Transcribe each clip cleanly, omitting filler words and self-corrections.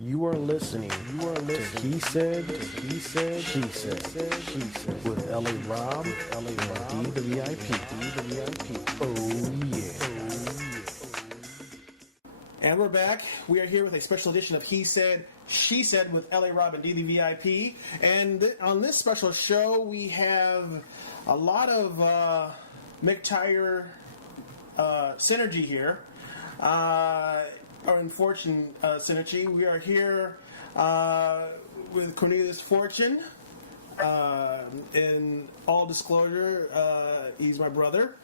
You are listening to He Said, She Said, with L.A. Rob, and D the VIP. Oh, yeah. And we're back. We are here with a special edition of He Said, She Said with L.A. Rob and D the VIP. And on this special show, we have a lot of McTyre synergy here. Or in Fortune synergy. We are here with Cornelius Fortune. In all disclosure, he's my brother.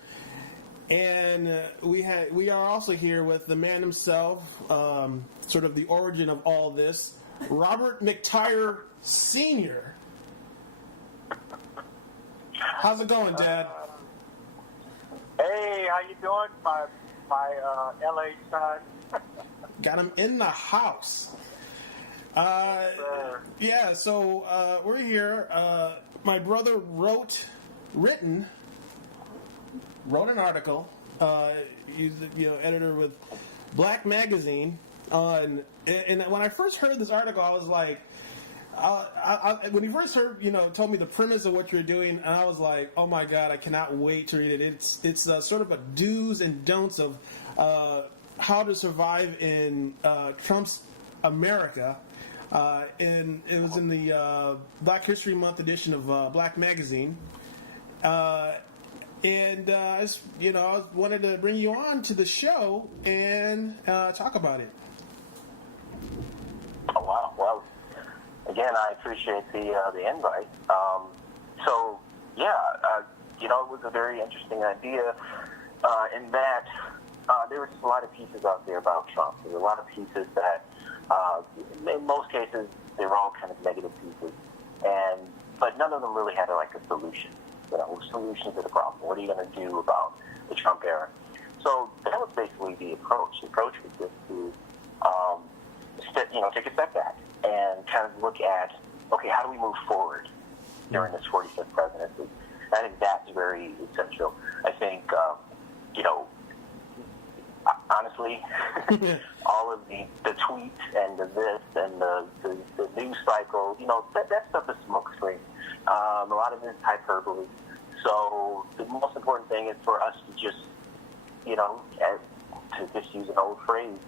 And we are also here with the man himself, sort of the origin of all this, R.McTyre-Jr. How's it going, Dad? Hey, how you doing, my LA son? Got him in the house. Yeah, so we're here. My brother wrote an article. He's editor with Black Magazine. And when I first heard this article, I was like, when he first told me the premise of what you're doing, and I was like, oh my God, I cannot wait to read it. It's sort of a do's and don'ts of how to survive in Trump's America. And it was in the Black History Month edition of Black Magazine. And I wanted to bring you on to the show and talk about it. Oh, wow. Well, again, I appreciate the invite. It was a very interesting idea in that there were just a lot of pieces out there about Trump. There were a lot of pieces that, in most cases, they were all kind of negative pieces, but none of them really had a solution. Solution to the problem. What are you going to do about the Trump era? So that was basically the approach. The approach was just to, take a step back and kind of look at, okay, how do we move forward during this 45th presidency? I think that's very essential. I think, honestly, all of the tweets and the this and the news cycle, that stuff is smokescreen. A lot of it is hyperbole. So the most important thing is for us to just, to just use an old phrase,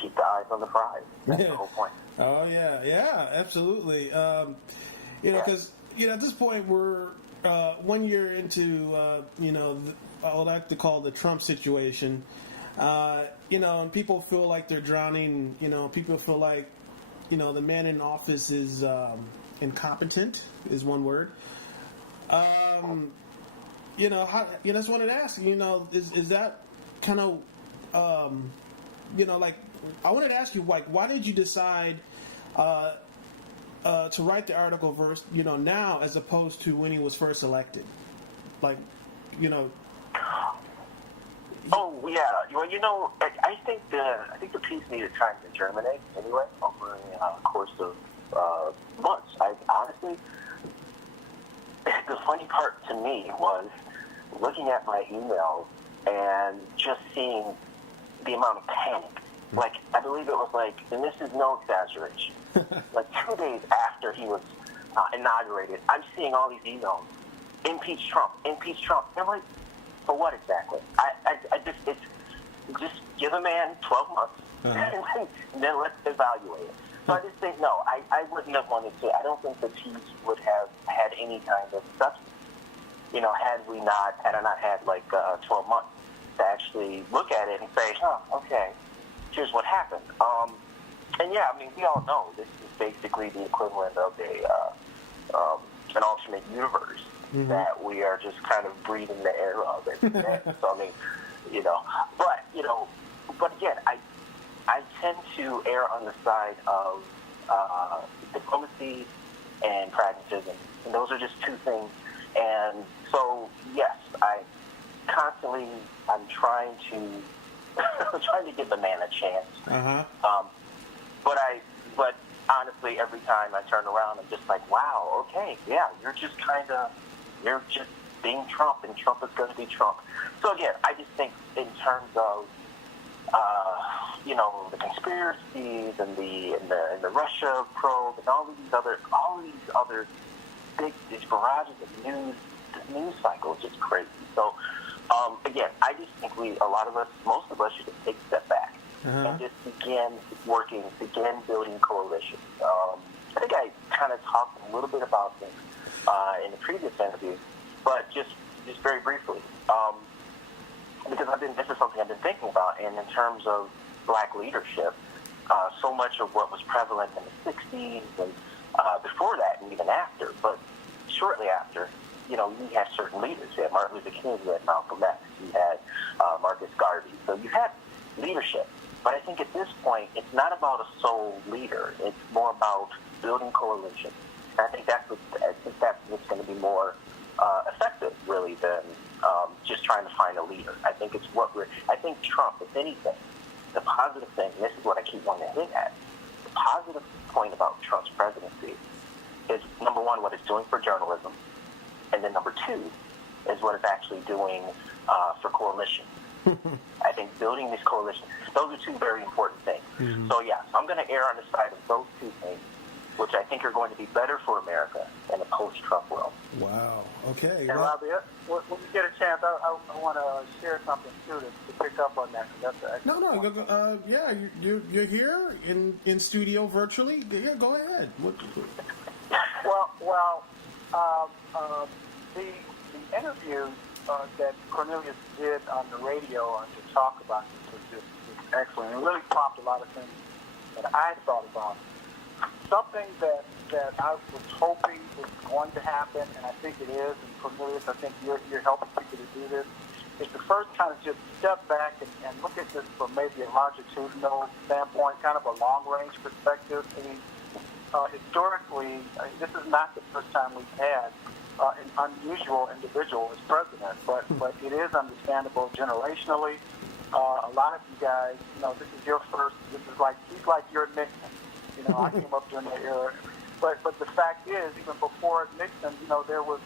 keep the eyes on the prize. That's the whole point. Oh, yeah, absolutely. Because, at this point we're 1 year into, I would like to call the Trump situation. And people feel like they're drowning. People feel like, the man in office is incompetent, is one word. I just wanted to ask, is that kind of, I wanted to ask you, why did you decide to write the article now as opposed to when he was first elected? Oh yeah, well I think the piece needed time to germinate anyway over the course of months. I honestly, the funny part to me was looking at my emails and just seeing the amount of panic. I believe it was and this is no exaggeration, 2 days after he was inaugurated, I'm seeing all these emails, impeach Trump. I'm like, for what exactly? Just give a man 12 months, and then let's evaluate it. So I just think, no, I wouldn't have wanted to. I don't think the piece would have had any kind of substance, had I not had 12 months to actually look at it and say, okay, here's what happened. We all know this is basically the equivalent of an alternate universe that we are just kind of breathing the air of. But again, I tend to err on the side of diplomacy and pragmatism. And those are just two things. And so, yes, I'm trying to give the man a chance. But honestly, every time I turn around, I'm just like, wow, okay, yeah, you're just being Trump, and Trump is going to be Trump. So again, I just think in terms of the conspiracies and the Russia probe and all these other big these barrages of news. The news cycle is just crazy. So again, I just think most of us should just take a step back and just begin building coalitions. I think I kind of talked a little bit about this in the previous interview, but just very briefly, because this is something I've been thinking about, and in terms of black leadership, so much of what was prevalent in the 60s and before that and even after, but shortly after, you had certain leaders. You had Martin Luther King, you had Malcolm X, you had Marcus Garvey. So you had leadership. But I think at this point, it's not about a sole leader. It's more about building coalitions. And I think that's what's going to be more effective, really, than just trying to find a leader. I think I think Trump, if anything, the positive thing, and this is what I keep wanting to hit at, the positive point about Trump's presidency is, number one, what it's doing for journalism, and then number two is what it's actually doing for coalitions. I think building these coalitions, those are two very important things. Mm-hmm. So, yeah, I'm going to err on the side of those two things, which I think are going to be better for America in a post-Trump world. Wow. Okay. And Robbie, when you get a chance, I want to share something too to pick up on that. No. Yeah, you're here in studio virtually. Yeah, go ahead. The interview that Cornelius did on the radio to talk about this was just excellent. It really prompted a lot of things that I thought about. Something that I was hoping was going to happen, and I think it is, and Cornelius, I think you're helping people to do this, is to first kind of just step back and look at this from maybe a longitudinal standpoint, kind of a long-range perspective. I mean, historically, this is not the first time we've had an unusual individual as president, but it is understandable generationally. A lot of you guys, this is your first. He's like your Nixon. I came up during that era. But the fact is, even before Nixon, there was,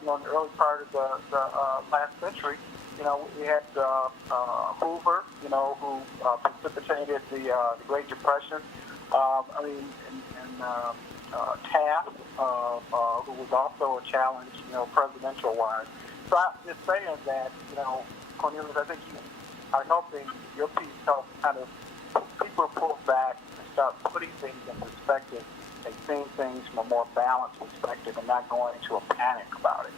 in the early part of the last century, we had Hoover, who precipitated the Great Depression. Taft, who was also a challenge, presidential-wise. So I'm just saying that, Cornelius, I think you are helping, your piece helps kind of people pull back and start putting things in perspective and seeing things from a more balanced perspective and not going into a panic about it.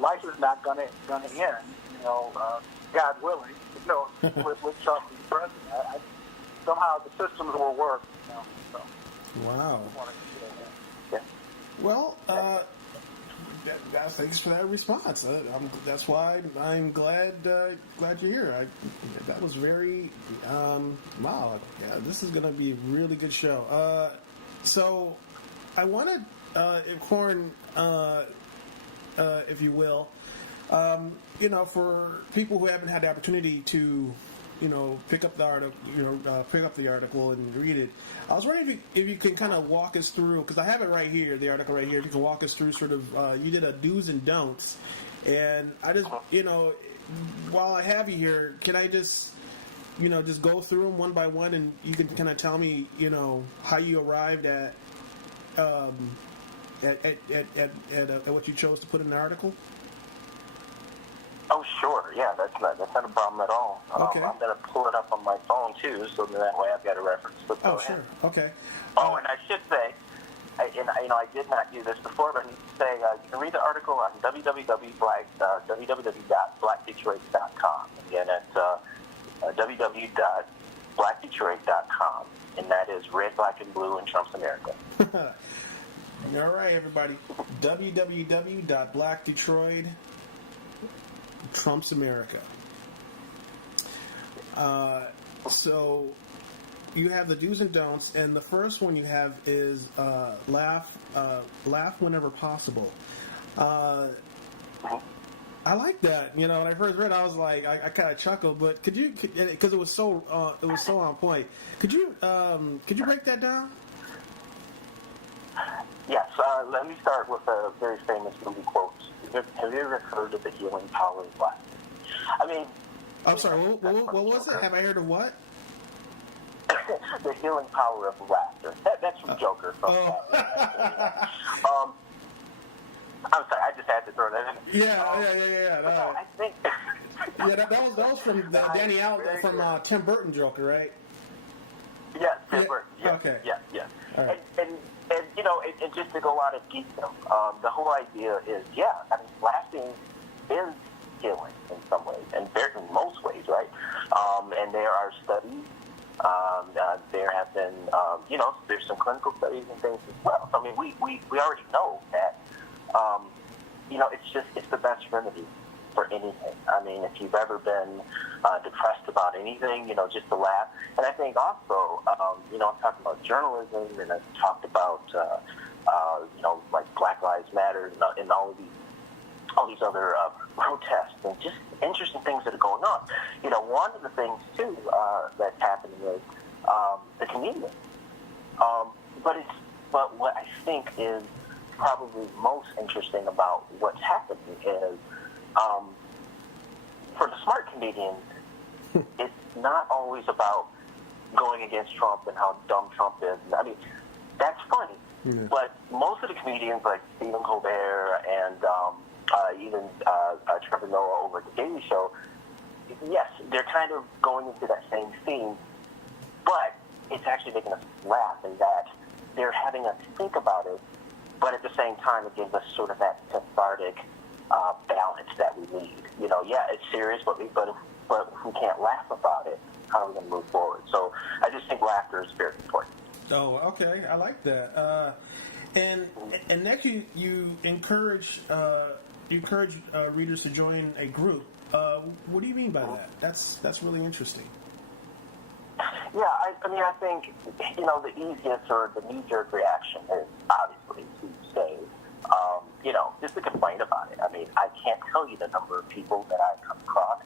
Life is not going to end, God willing, with Trump being president. Somehow the systems will work, so. Wow. Well, thanks for that response. That's why I'm glad you're here. That was very wow. Yeah, this is going to be a really good show. So I wanted Corn, if you will, for people who haven't had the opportunity to, pick up the article and read it. I was wondering if you can kind of walk us through, because I have it right here, the article right here. If you can walk us through sort of, you did a do's and don'ts, and I just, while I have you here, can I just, just go through them one by one, and you can kind of tell me, how you arrived at what you chose to put in the article? Oh, sure. Yeah, that's not a problem at all. Okay. I'm going to pull it up on my phone, too, so that way I've got a reference. But go sure. ahead. Okay. Oh, and I should say, I did not do this before, but I need to say you can read the article on www.blackdetroit.com. Again, that's www.blackdetroit.com, and that is red, black, and blue in Trump's America. All right, everybody. www.blackdetroit.com. Trump's America. So you have the do's and don'ts, and the first one you have is laugh whenever possible. I like that. When I first read it, I was like, I kind of chuckled, but could you, because it was so on point. Could you break that down? Yes. Let me start with a very famous movie quote. Have you ever heard of the healing power of laughter? I mean, I'm sorry. What was it? Have I heard of what? the healing power of laughter. That's from Joker. From I'm sorry, I just had to throw that in. Yeah. No, I think. Yeah, that was from Danny Out from Tim Burton Joker, right? Yes, Tim Burton. Yes, okay. Yes. Right. And and just to go out of detail, the whole idea is, laughing is healing in some ways, and in most ways, right? And there are studies. There have been, there's some clinical studies and things as well. I mean, we already know that, it's the best remedy for anything. I mean, if you've ever been depressed about anything, just to laugh. And I think also, I'm talking about journalism, and I've talked about, like Black Lives Matter and all these other protests and just interesting things that are going on. One of the things, too, that's happening is the comedians. But what I think is probably most interesting about what's happening is for the smart comedians, it's not always about going against Trump and how dumb Trump is. I mean, that's funny. Yeah. But most of the comedians, like Stephen Colbert and even Trevor Noah over at The Daily Show, yes, they're kind of going into that same theme, but it's actually making us laugh in that they're having us think about it, but at the same time, it gives us sort of that cathartic balance that we need. It's serious, but if we can't laugh about it, how are we going to move forward? So I just think laughter is very important. Oh, okay, I like that. And next, you encourage readers to join a group. What do you mean by that? That's really interesting. Yeah, I think the easiest or the knee-jerk reaction is obviously to say, just to complain about it. I mean, I can't tell you the number of people that I come across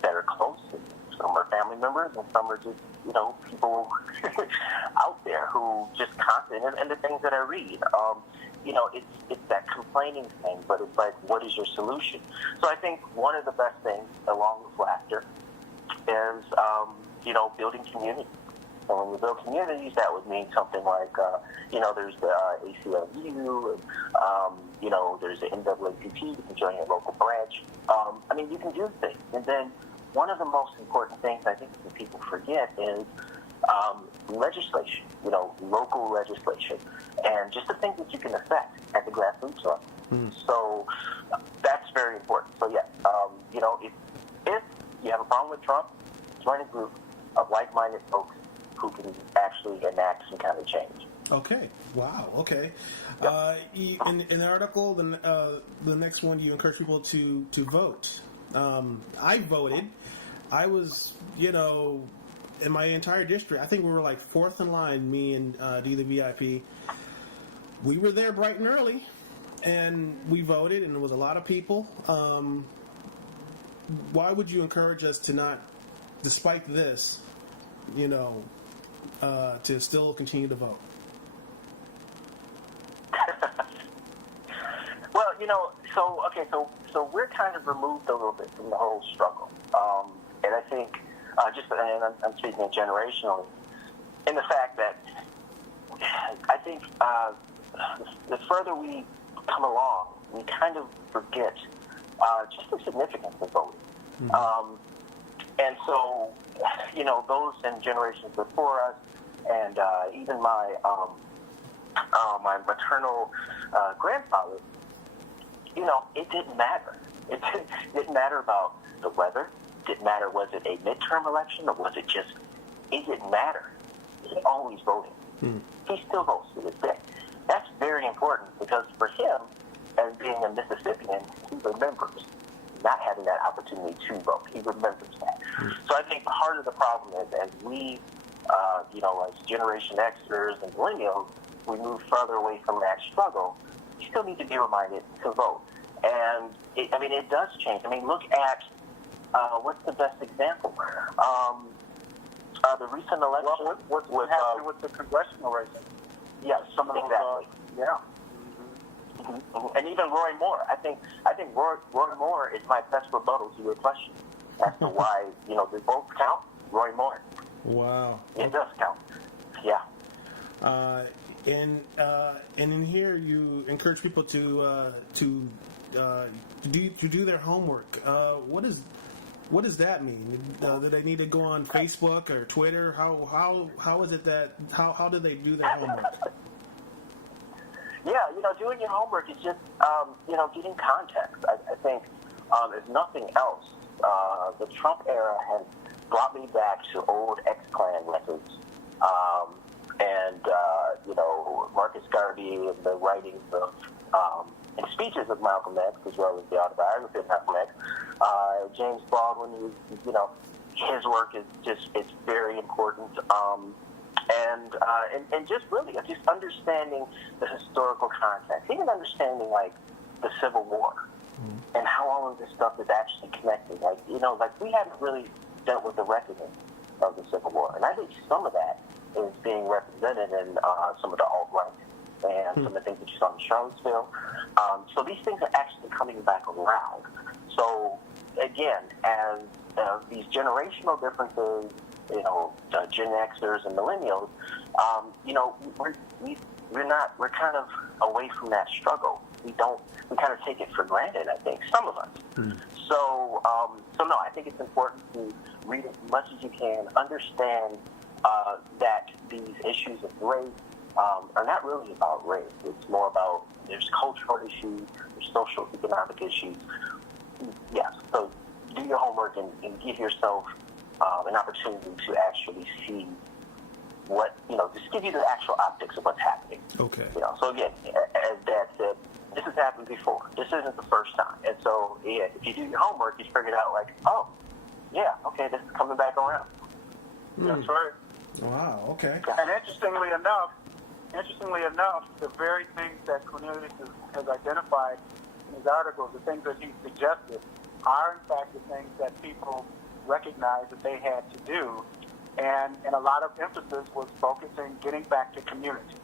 that are close to me. Some are family members, and some are just people out there who just constant and the things that I read. It's that complaining thing, but it's like, what is your solution? So I think one of the best things, along with laughter, is building community. And when you build communities, that would mean something like, there's the ACLU, and, there's the NAACP, you can join your local branch. You can do things. And then one of the most important things I think that people forget is legislation, local legislation, and just the things that you can affect at the grassroots level. So that's very important. So, if you have a problem with Trump, join a group of like-minded folks who can actually enact some kind of change. Okay. Wow. Okay. Yep. In the article, the next one, you encourage people to vote. I voted. I was, in my entire district, I think we were like fourth in line, me and D the VIP. We were there bright and early, and we voted, and there was a lot of people. Why would you encourage us to not, despite this, to still continue to vote? Well, so we're kind of removed a little bit from the whole struggle. And I think, and I'm speaking generationally, in the fact that I think the further we come along, we kind of forget just the significance of voting. Mm-hmm. And so, those in generations before us, and even my maternal grandfather, it didn't matter. It didn't matter about the weather. It didn't matter, was it a midterm election or was it it didn't matter. He always voted. Mm. He still votes to this day. That's very important because for him, as being a Mississippian, he remembers not having that opportunity to vote. He remembers that. Mm. So I think part of the problem is as we, as Generation Xers and Millennials, we move further away from that struggle, you still need to be reminded to vote. And, it does change. Look at, what's the best example? The recent election. What happened with the congressional races? Yeah, exactly. Yeah. Mm-hmm. And even Roy Moore. I think Roy Moore is my best rebuttal to your question as to why, they both count. Roy Moore. Wow. It does count. Yeah. And in here, you encourage people to do their homework. What does that mean? Do they need to go on Facebook or Twitter? How is it that how do they do their homework? Yeah, doing your homework is just getting context. I think if nothing else, the Trump era has brought me back to old X-Clan records. And Marcus Garvey and the writings of and speeches of Malcolm X, as well as the autobiography of Malcolm X. James Baldwin, his work is it's very important. And just really just understanding the historical context, even understanding like the Civil War and how all of this stuff is actually connected. Like we haven't really dealt with the reckoning of the Civil War, and I think some of that is being represented in some of the alt-right and some of the things that you saw in Charlottesville. So these things are actually coming back around. So again, as these generational differences, Gen Xers and millennials, we're kind of away from that struggle. We kind of take it for granted, I think, some of us. So no, I think it's important to read as much as you can, understand that these issues of race are not really about race. It's more about there's cultural issues, there's social, economic issues. Yes, so do your homework and give yourself an opportunity to actually see what, just give you the actual optics of what's happening. Okay. So again, as Dad said, this has happened before. This isn't the first time. And so, yeah, if you do your homework, you figure it out like, oh, yeah, okay, this is coming back around. That's right. Wow, okay. And interestingly enough, the very things that Cornelius has identified in his articles, the things that he suggested, are in fact the things that people recognized that they had to do. And a lot of emphasis was focusing, getting back to community.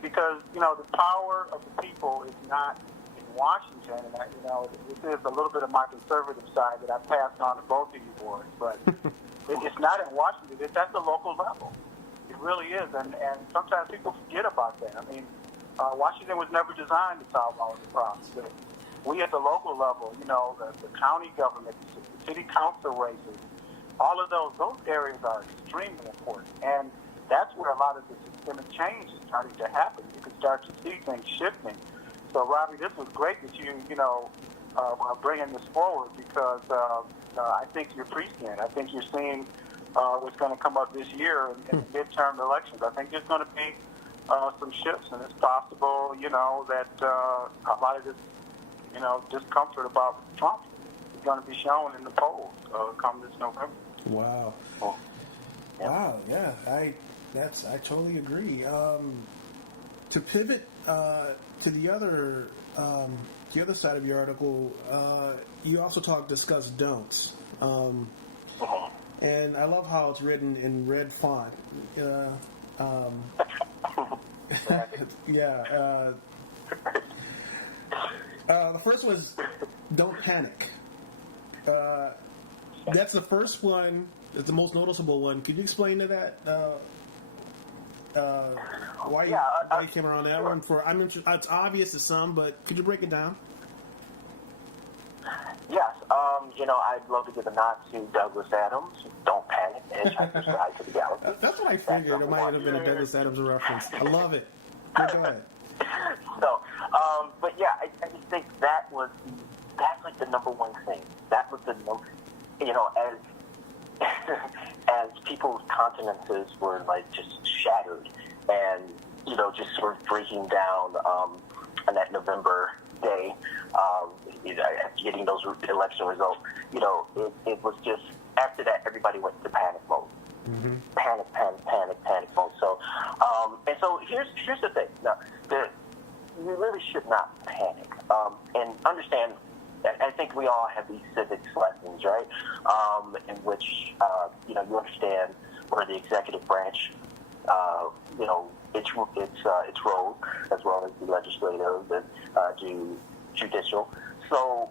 Because, the power of the people is not in Washington. And, this is a little bit of my conservative side that I passed on to both of you boys. But it's not in Washington. It's at the local level. It really is. And sometimes people forget about that. I mean, Washington was never designed to solve all of the problems. But we at the local level, the county government, the city council races, all of those areas are extremely important. And that's where a lot of the systemic change is starting to happen. You can start to see things shifting. So, Robbie, this was great that you are bringing this forward because I think you're prescient. I think you're seeing what's going to come up this year in the midterm elections. I think there's going to be some shifts, and it's possible, that a lot of this, discomfort about Trump is going to be shown in the polls come this November. Wow. Oh. Yeah. Wow. Yeah. I totally agree. To pivot to the other side of your article, you also discuss don'ts. And I love how it's written in red font. Yeah. The first was don't panic. That's the first one. It's the most noticeable one. Could you explain to that why you came around that one? It's obvious to some, but could you break it down? Yes. I'd love to give a nod to Douglas Adams. Don't panic. Hitchhiker's Guide to the Galaxy. That's what I figured. It might have been a Douglas Adams reference. I love it. Go ahead. So, but yeah, I just think that's like the number one thing. That was the number, as people's countenances were like just shattered and, just sort of breaking down on that November day, getting those election results, it was just, after that, everybody went into panic mode. Mm-hmm. Panic mode. So, and so here's the thing. Now, we really should not panic. And understand, I think we all have these civics lessons, right? In which, you understand where the executive branch, its role, as well as the legislative and judicial. So,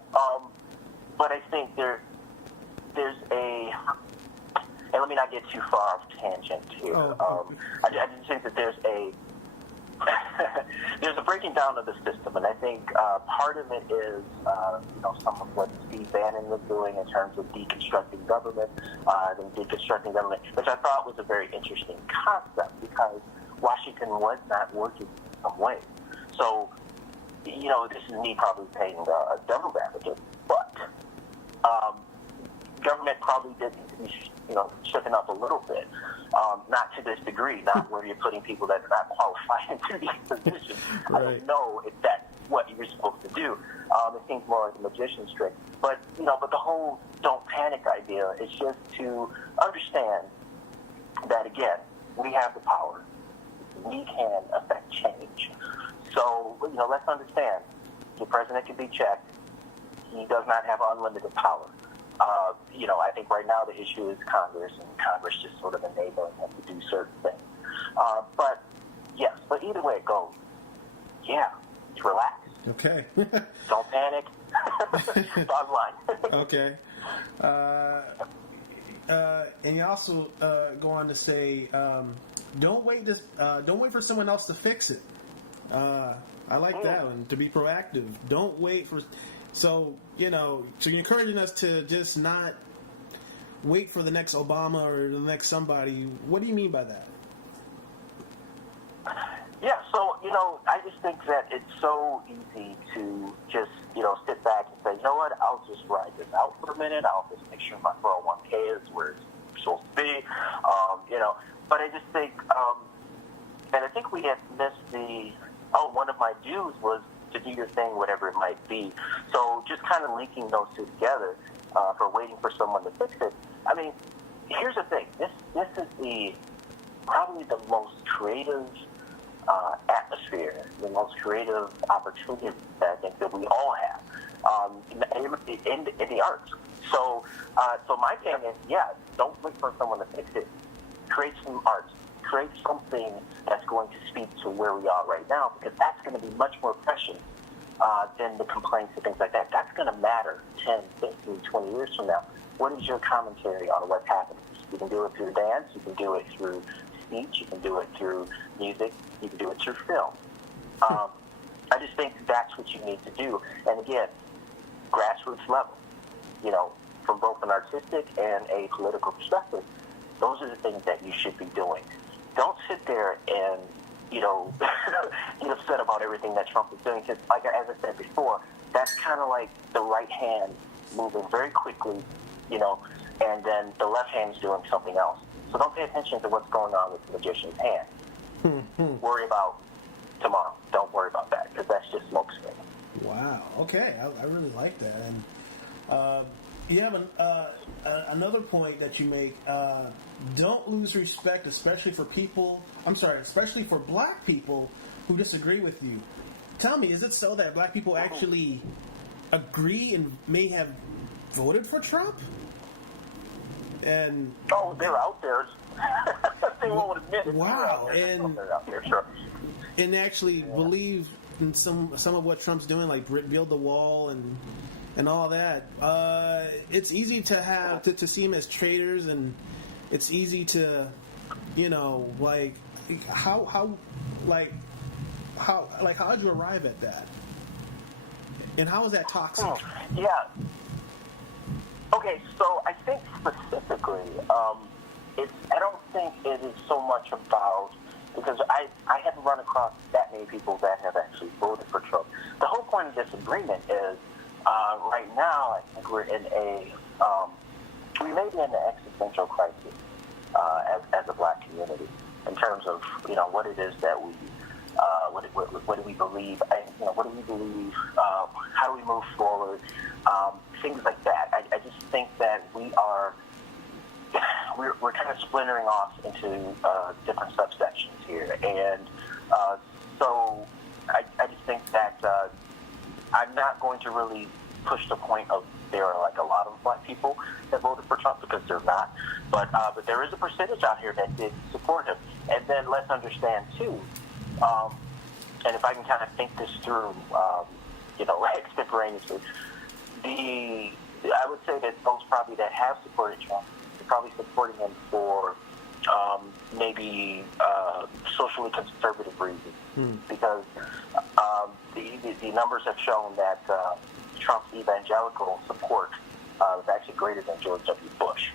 but I think there's let me not get too far off tangent here. I just think that there's a there's a breaking down of the system, and I think part of it is some of what Steve Bannon was doing in terms of deconstructing government, which I thought was a very interesting concept because Washington was not working in some ways. So, this is me probably playing a devil's advocate, but government probably did shooken up a little bit. Not to this degree, not where you're putting people that are not qualified into these positions. Right. I don't know if that's what you're supposed to do. It seems more like a magician's trick. But the whole don't panic idea is just to understand that, again, we have the power. We can affect change. So, let's understand. The president can be checked. He does not have unlimited power. I think right now the issue is Congress, and Congress just sort of enabling them to do certain things. But either way it goes, relax. Okay. Don't panic. Bottom line. Okay. And you also go on to say, don't wait for someone else to fix it. I like that one, to be proactive. Don't wait for. So you're encouraging us to just not wait for the next Obama or the next somebody. What do you mean by that? Yeah, so, I just think that it's so easy to just, sit back and say, you know what, I'll just ride this out for a minute. I'll just make sure my 401k is where it's supposed to be, But I just think, and I think we had missed one of my dues was to do your thing, whatever it might be. So just kind of linking those two together for waiting for someone to fix it. I mean, here's the thing. This is probably the most creative atmosphere, the most creative opportunity that I think that we all have in the arts. So my thing is, don't wait for someone to fix it. Create some art. Create something that's going to speak to where we are right now, because that's going to be much more precious than the complaints and things like that. That's going to matter 10, 15, 20 years from now. What is your commentary on what's happening? You can do it through dance. You can do it through speech. You can do it through music. You can do it through film. I just think that's what you need to do. And again, grassroots level, from both an artistic and a political perspective, those are the things that you should be doing. Don't sit there and, get upset about everything that Trump is doing. Because, as I said before, that's kind of like the right hand moving very quickly, and then the left hand is doing something else. So don't pay attention to what's going on with the magician's hand. Worry about tomorrow. Don't worry about that, because that's just smoke screen. Wow. Okay. I really like that. And you have another point that you make. Don't lose respect, especially for black people who disagree with you. Tell me, is it so that black people actually agree and may have voted for Trump? And they're out there. They won't admit it. Wow, they're out there, sure. And actually believe in some of what Trump's doing, like build the wall and all that. It's easy to have to see him as traitors, and it's easy to, how did you arrive at that? And how is that toxic? Yeah. Okay, so I think specifically, I don't think it is so much about, because I haven't run across that many people that have actually voted for Trump. The whole point of this agreement is, right now, I think we may be in an existential crisis as a black community in terms of what it is that we what do we believe, and what do we believe, how do we move forward, things like that. I just think that we're kind of splintering off into different subsections here, and so I just think that I'm not going to really push the point of there are like a lot of black people that voted for Trump, because they're not, but there is a percentage out here that did support him. And then let's understand too, and if I can kind of think this through, extemporaneously, I would say that those probably that have supported Trump, the probably supporting him for maybe socially conservative reasons, because the numbers have shown that Trump's evangelical support is actually greater than George W. Bush.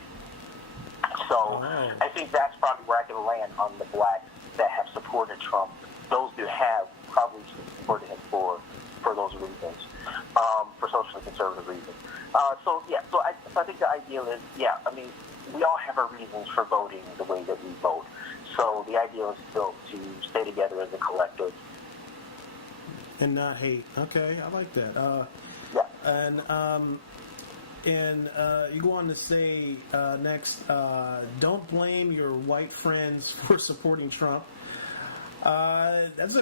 So I think that's probably where I can land on the blacks that have supported Trump. Those who have probably supported him for those reasons, for socially conservative reasons. So I think the ideal is, I mean, we all have our reasons for voting the way that we vote. So the ideal is still to stay together as a collective. And not hate. Okay, I like that. And you go on to say next, don't blame your white friends for supporting Trump. That's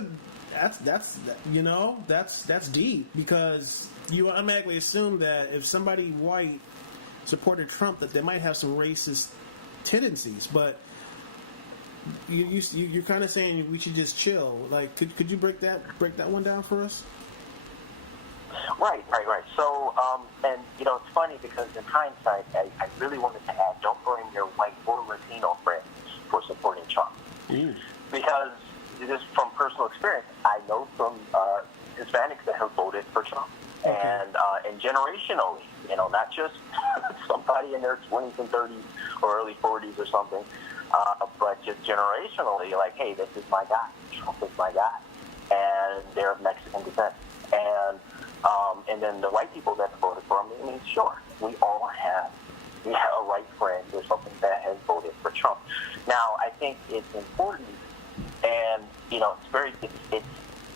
deep, because you automatically assume that if somebody white supported Trump, that they might have some racist tendencies. But you're kind of saying we should just chill. Like, could you break that one down for us? Right. So, and it's funny because in hindsight, I really wanted to add, don't blame your white or Latino friends for supporting Trump. Because this, from personal experience, I know some Hispanics that have voted for Trump. And generationally, not just somebody in their 20s and 30s or early 40s or something, but just generationally, like, hey, this is my guy. Trump is my guy. And they're of Mexican descent. And then the white people that voted for him, I mean, sure, we have a white friend or something that has voted for Trump. Now, I think it's important, and,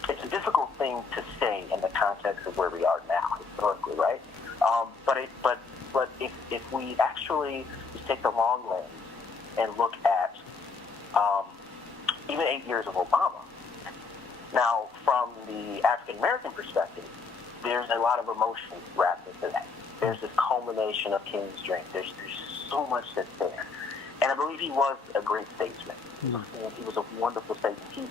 it's a difficult thing to say in the context of where we are now, historically, right? But if we actually just take the long lens and look at even 8 years of Obama, now from the African American perspective, there's a lot of emotion wrapped into that. There's this culmination of King's dream. There's so much that's there. And I believe he was a great statesman. He was a wonderful statesman.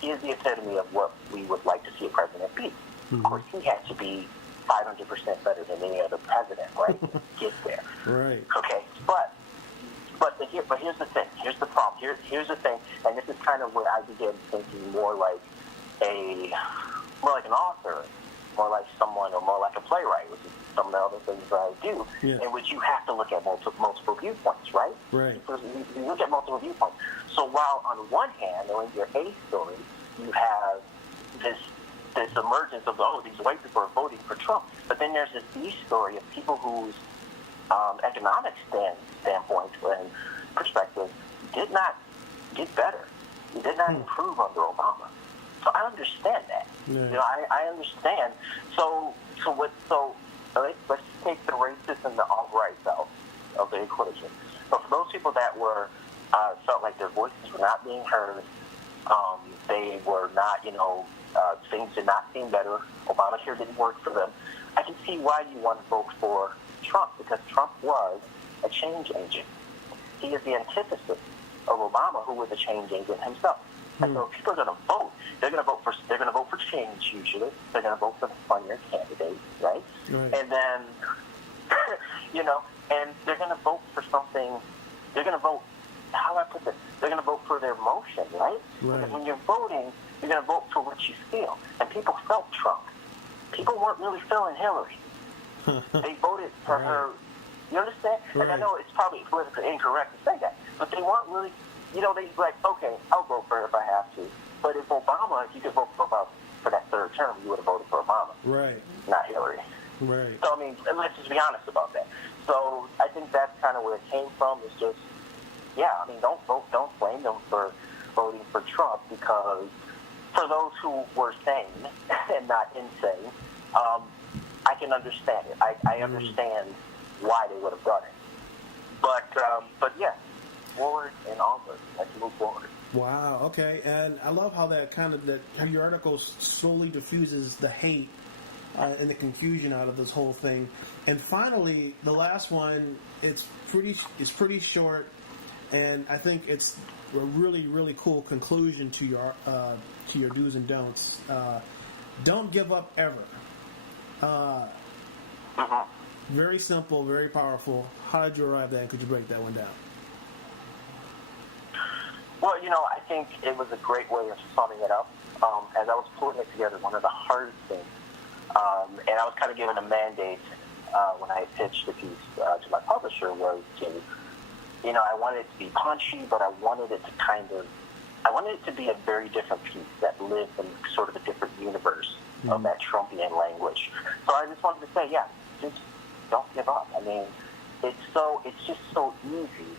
He is the epitome of what we would like to see a president be. Of course, he had to be 500% better than any other president, right? To get there. Right. Okay. But here's the thing. Here's the problem. Here's the thing. And this is kind of where I began thinking more like an author, more like someone, or more like a playwright, which is some of the other things that I do, in which you have to look at multiple viewpoints, right? Right. Because you look at multiple viewpoints. So while on one hand, or in your A story, you have this emergence of, these white people are voting for Trump, but then there's this B story of people whose economic standpoint and perspective did not get better. It did not improve under Obama. So I understand that. Yeah. I understand. So let's take the racist and the alt-right out of the equation. So for those people that were felt like their voices were not being heard, they were not, things did not seem better. Obamacare didn't work for them. I can see why you want to vote for Trump, because Trump was a change agent. He is the antithesis of Obama, who was a change agent himself. And so if people are going to vote, they're going to vote for change usually. They're going to vote for the funnier candidate, right? And then, and they're going to vote for something. They're going to vote. How do I put this? They're going to vote for their emotion, right? Because when you're voting, you're going to vote for what you feel. And people felt Trump. People weren't really feeling Hillary. They voted for her. You understand? And I know it's probably politically incorrect to say that, but they weren't really. They like, okay, I'll vote for her if I have to. But if you could vote for Obama for that third term, you would have voted for Obama. Right. Not Hillary. Right. So, I mean, let's just be honest about that. So I think that's kind of where it came from. It's just, don't blame them for voting for Trump, because for those who were sane and not insane, I can understand it. I understand why they would have done it. But yeah. Forward and onward. Let's move forward. Wow. Okay. And I love how how your article slowly diffuses the hate and the confusion out of this whole thing. And finally, the last one, it's pretty short, and I think it's a really, really cool conclusion to your do's and don'ts. Don't give up ever. Very simple, very powerful. How did you arrive at that? And could you break that one down? Well, I think it was a great way of summing it up. As I was putting it together, one of the hardest things, and I was kind of given a mandate when I pitched the piece to my publisher, was to, I wanted it to be punchy, but I wanted it to be a very different piece that lived in sort of a different universe of that Trumpian language. So I just wanted to say, just don't give up. I mean, it's just so easy.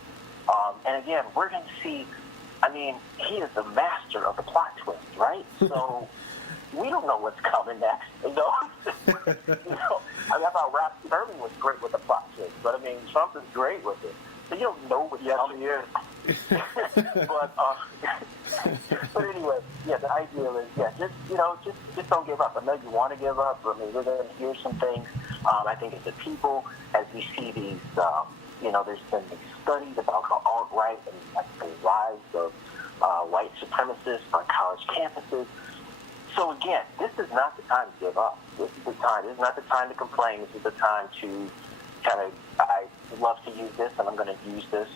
And again, we're going to see, he is the master of the plot twist, right? So we don't know what's coming next, I thought Rap Sterling was great with the plot twist, but Trump is great with it. So you don't know what coming is. But anyway, the idea is, just don't give up. I know you want to give up. We're going to hear some things. I think as a people, as we see these, there's been these studies about how alt-right and the rise of white supremacists on college campuses. So again, this is not the time to give up. This is not the time to complain. This is the time to I love to use this, and I'm going to use this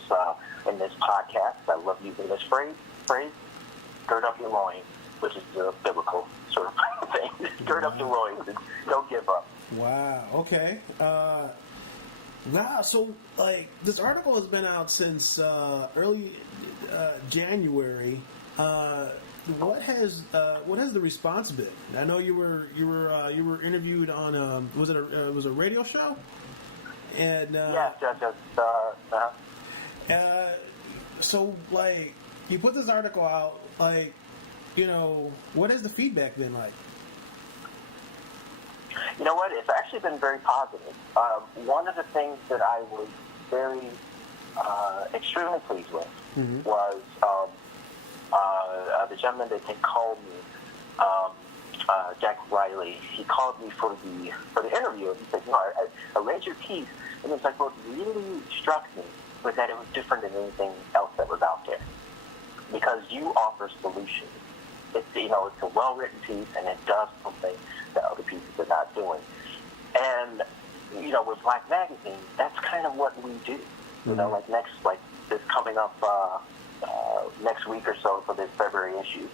in this podcast. I love using this phrase, gird up your loins, which is a biblical sort of thing. Gird up your loins and don't give up. Wow, okay. So this article has been out since early January. What has the response been? I know you were interviewed on was it a radio show? And so you put this article out, what has the feedback been like? You know what? It's actually been very positive. One of the things that I was very extremely pleased with was the gentleman that called me, Jack Riley. He called me for the interview, and he said, I read your piece, and it's what really struck me was that it was different than anything else that was out there, because you offer solutions. It's a well-written piece, and it does something that other pieces are not doing. And with Black Magazine, that's kind of what we do. This coming up next week or so for this February issue,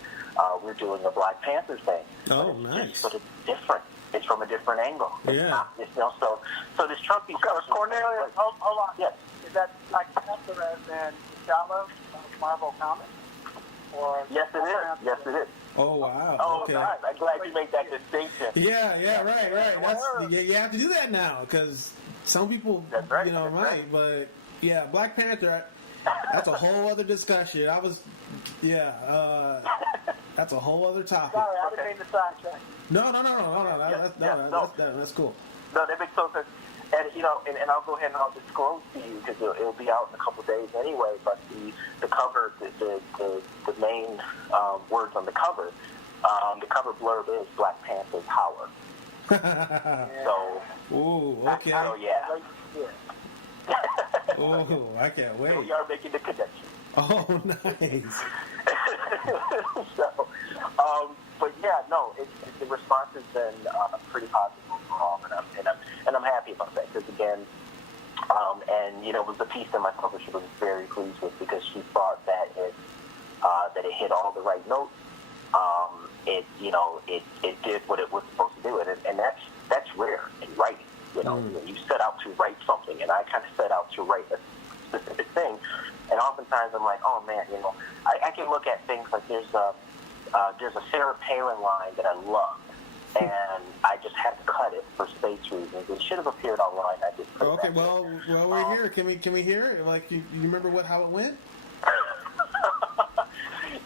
we're doing a Black Panther thing. Oh, nice! But it's different. It's from a different angle. So this Trump piece. Cornelius, hold on. Yes. Is that Black Panther as in T'Challa of Marvel Comics? Yes, it is. Yes, it is. Oh, wow. Oh, okay. God. I'm glad you made that distinction. Yeah, right. You have to do that now, because some people, might. But, Black Panther, that's a whole other discussion. That's a whole other topic. Sorry, I didn't mean to sidetrack. No. That's cool. No, that makes total sense. And and I'll go ahead and I'll disclose to you, because it'll be out in a couple of days anyway. But the cover, the main words on the cover blurb is Black Panther's Power. So, okay. So I can't wait. So we are making the connection. Oh, nice. But the response has been pretty positive overall, and I'm happy about that, because again, it was a piece that my publisher was very pleased with, because she thought that it hit all the right notes. It did what it was supposed to do, and that's rare in writing. You set out to write something, and I kind of set out to write a specific thing, and oftentimes I'm like, oh man, I can look at things like there's a Sarah Palin line that I love, and I just had to cut it for space reasons. It should have appeared online. I just put okay. Well, we're here. Can we hear it? You remember how it went?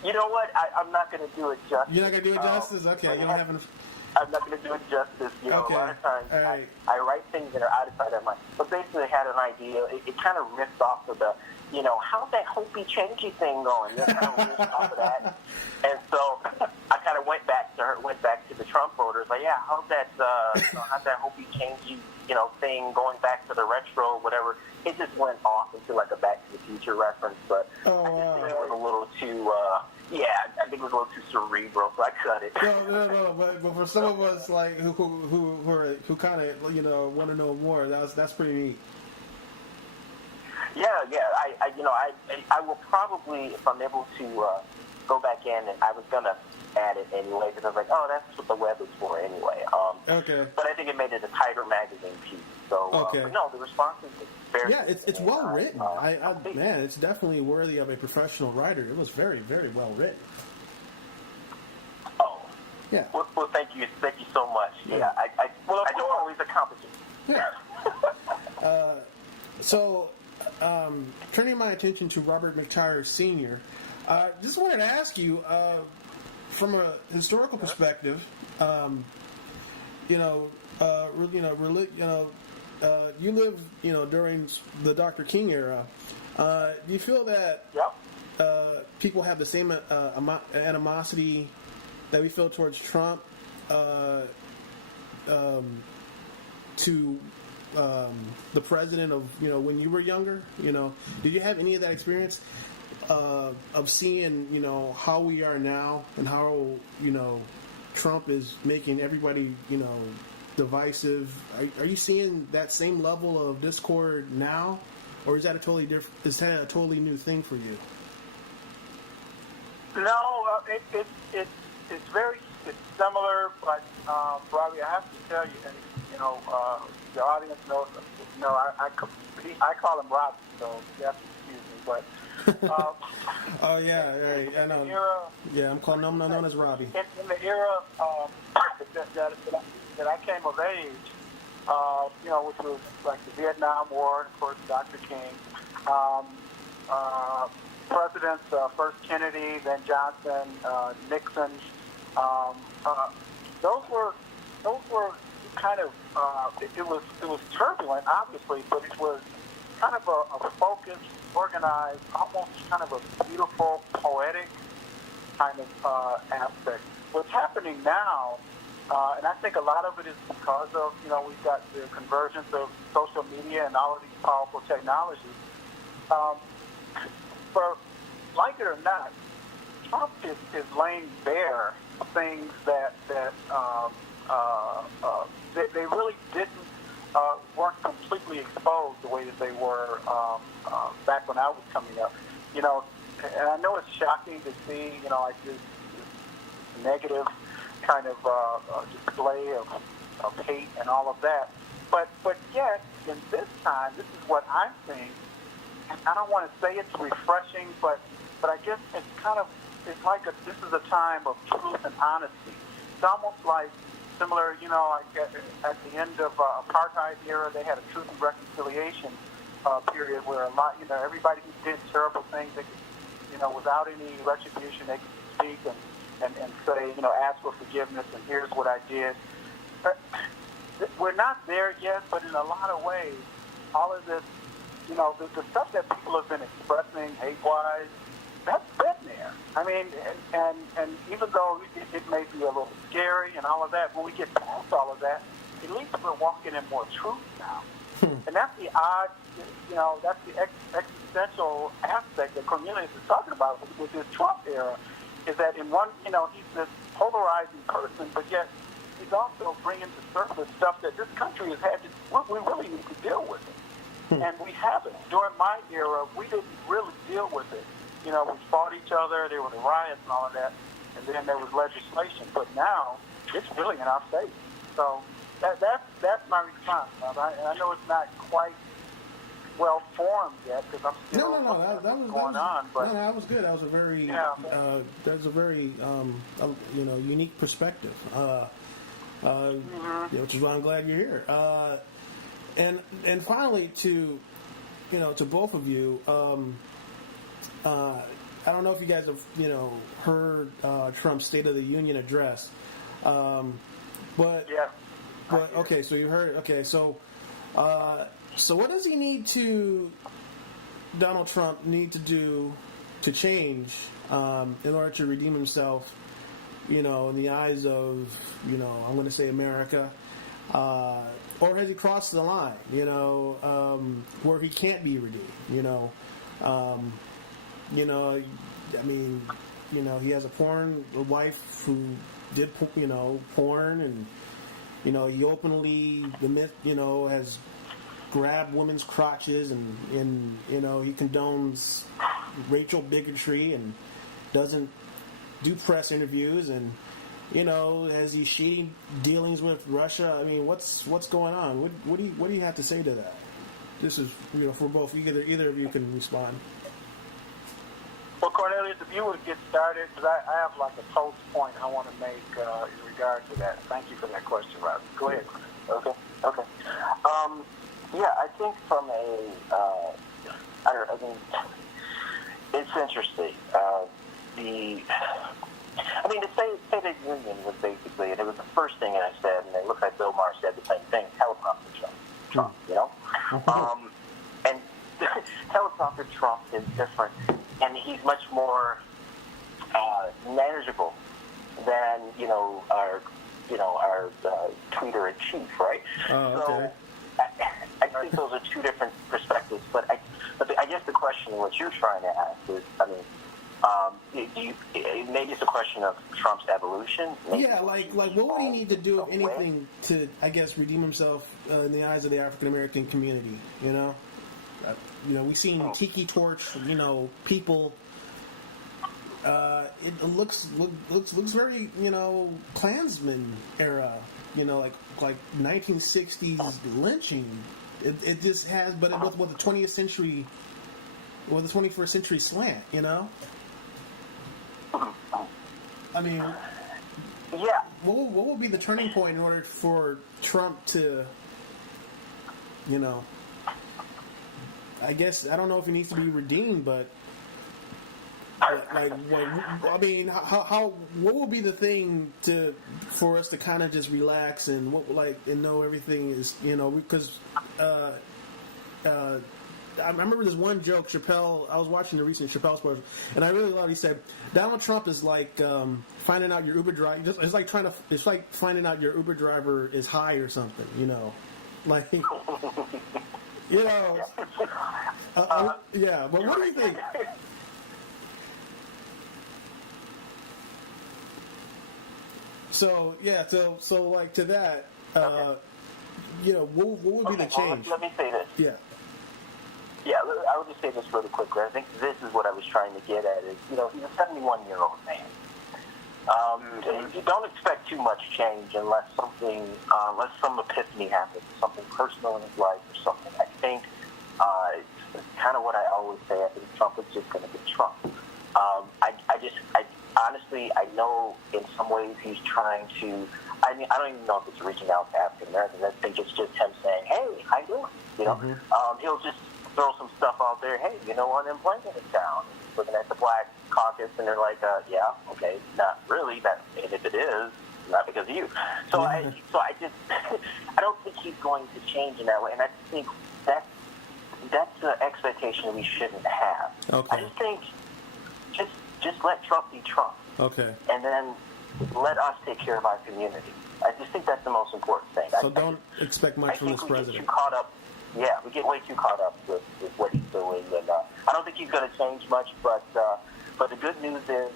You know what? I'm not going to do it justice. You're not going to do it justice? Okay. You don't have enough. I'm not going to do it justice. Okay. A lot of times right. I write things that are outside of my. But basically, I had an idea. It kind of riffed off of the, how's that Hopi changey thing going? It kind of riffed off of that. And so I kind of went back to the Trump voters. Like, how's that Hopi changey, thing going back to the retro, whatever. It just went off into like a Back to the Future reference, but I just think it was a little too, think it was a little too cerebral, so I cut it. No. But for some of us like who kind of want to know more, that's pretty neat. Yeah. I will probably, if I'm able to go back in, and I was gonna add it anyway because I was like, oh, that's what the web is for anyway. Okay. But I think it made it a tighter magazine piece. So okay. But no, the response is very. Yeah, it's well written. Man, it's definitely worthy of a professional writer. It was very, very well written. Oh. Yeah. Well, thank you so much. Yeah, I don't always accomplish it. Yeah. So, turning my attention to R.McTyre-Jr., just wanted to ask you, from a historical perspective, you lived, during the Dr. King era. Do you feel that people have the same animosity that we feel towards Trump to the president of when you were younger? Did you have any of that experience of seeing how we are now and how Trump is making everybody divisive? Are you seeing that same level of discord now, or is that a totally different? Is that a totally new thing for you? No, it's very similar, but Robbie, I have to tell you, and the audience knows. I call him Robbie, so you have to excuse me. But oh yeah, I know. I'm known as Robbie. In the era that I came of age, which was like the Vietnam War, and of course Dr. King, presidents first Kennedy, then Johnson, Nixon. Those were kind of it was turbulent, obviously, but it was kind of a focused, organized, almost kind of a beautiful, poetic kind of aspect. What's happening now, and I think a lot of it is because of we've got the convergence of social media and all of these powerful technologies. For like it or not, Trump is laying bare things that they really weren't completely exposed the way that they were back when I was coming up. And I know it's shocking to see like this negative kind of display of hate and all of that. But yet in this time, this is what I'm seeing. And I don't want to say it's refreshing, but I guess it's like this is a time of truth and honesty. It's almost like similar, like at the end of apartheid era, they had a truth and reconciliation period where a lot, everybody who did terrible things, they could, without any retribution, they could speak and say, ask for forgiveness, and here's what I did. We're not there yet, but in a lot of ways, all of this, the stuff that people have been expressing hate-wise, that's been there. I mean, and even though it may be a little scary and all of that, when we get past all of that, at least we're walking in more truth now. And that's the odd, that's the existential aspect that Cornelius is talking about with this Trump era, is that in one, he's this polarizing person, but yet he's also bringing to surface stuff that this country has had to, we really need to deal with it. And we haven't. During my era, we didn't really deal with it. We fought each other, there were the riots and all of that, and then there was legislation. But now, it's really in our face. So that's my response. I know it's not quite well formed yet because I'm still going on. But that was good. That was a very unique perspective. Which is why I'm glad you're here. And finally, to both of you. I don't know if you guys have, heard Trump's State of the Union address, but yeah. But okay, so you heard. Okay, so what does Donald Trump need to do to change in order to redeem himself? In the eyes of I'm going to say America, or has he crossed the line? Where he can't be redeemed. I mean, he has a wife who did, porn, and, he openly, has grabbed women's crotches, and he condones racial bigotry and doesn't do press interviews, and, has these shady dealings with Russia. I mean, what's going on? What do you have to say to that? This is, for both. Either of you can respond. Well, Cornelius, if you would get started, because I have like a post point I want to make in regard to that. Thank you for that question, Rob. Go ahead. Okay. Yeah, I think from I mean, it's interesting. The State of the Union was basically, and it was the first thing I said, and it looks like Bill Maher said the same thing, teleprompter Trump, and teleprompter Trump is different, and he's much more manageable than, our tweeter in chief, right? Okay. So I think those are two different perspectives, but I guess the question, what you're trying to ask is, maybe it's a question of Trump's evolution. Yeah, like what would he need to do, if anything, to, I guess, redeem himself in the eyes of the African American community? We've seen Tiki Torch, people. It looks very, Klansman era, like 1960s lynching. It just has, but with the 20th century, with the 21st century slant, I mean, yeah. What will be the turning point in order for Trump to, I guess, I don't know if he needs to be redeemed, but I mean, what will be the thing for us to kind of just relax and and know everything is, because I remember this one joke, Chappelle. I was watching the recent Chappelle special, and I really loved. He said, "Donald Trump is like finding out your Uber driver. It's like finding out your Uber driver is high or something. Like, yeah. But what do you think?" So like to that, what would be the change? Let me say this. Yeah. Yeah, I would just say this really quickly. I think this is what I was trying to get at is, he's a 71-year-old man. You don't expect too much change unless some epiphany happens, something personal in his life or something. I think it's kind of what I always say. I think Trump is just going to be Trump. Honestly, I know in some ways he's trying to, I don't even know if it's reaching out to African Americans. I think it's just him saying, hey, how you doing? He'll just throw some stuff out there. Hey, unemployment is down. Looking at the black caucus, and they're like, yeah, okay, not really. And if it is, not because of you. So I don't think he's going to change in that way. And I think that's an expectation we shouldn't have. Okay. I just think just let Trump be Trump. Okay. And then let us take care of our community. I just think that's the most important thing. So don't expect much from this president. Get too caught up. Yeah, we get way too caught up with what he's doing, and I don't think he's going to change much. But the good news is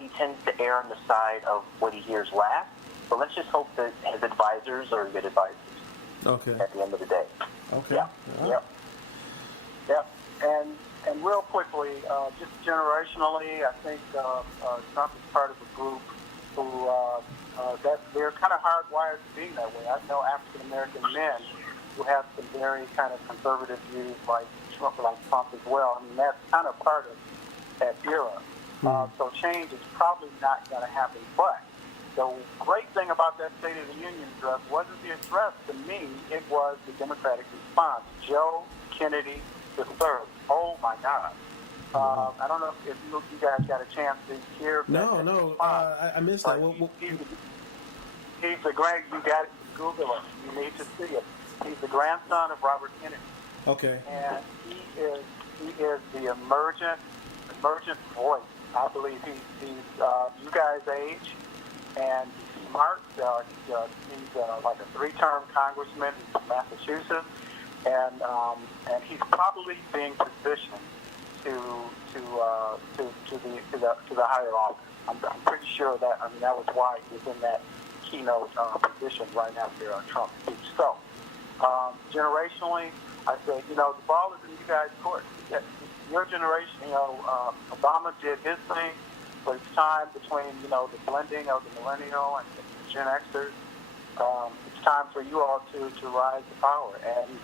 he tends to err on the side of what he hears last. So let's just hope that his advisors are good advisors. Okay. At the end of the day. Okay. Yeah. Right. Yep. And real quickly, just generationally, I think Trump is part of a group who that they're kind of hardwired to being that way. I know African American men who have some very kind of conservative views, like Trump as well. I mean, that's kind of part of that era. So change is probably not going to happen. But the great thing about that State of the Union address wasn't the address to me; it was the Democratic response. Joe Kennedy III. Oh my God! I don't know if you guys got a chance to hear. No. I missed that. He's the great. You got it. Google it. You need to see it. He's the grandson of Robert Kennedy. Okay. And he is the emergent voice. I believe he's you guys' age, and he's smart. He's like a 3-term congressman from Massachusetts, and he's probably being positioned to the higher office. I'm pretty sure that. I mean, that was why he was in that keynote position right after Trump's speech. So, generationally, I said, the ball is in you guys' court. Your generation, Obama did his thing, but it's time between, the blending of the millennial and the Gen Xers. It's time for you all to rise to power, and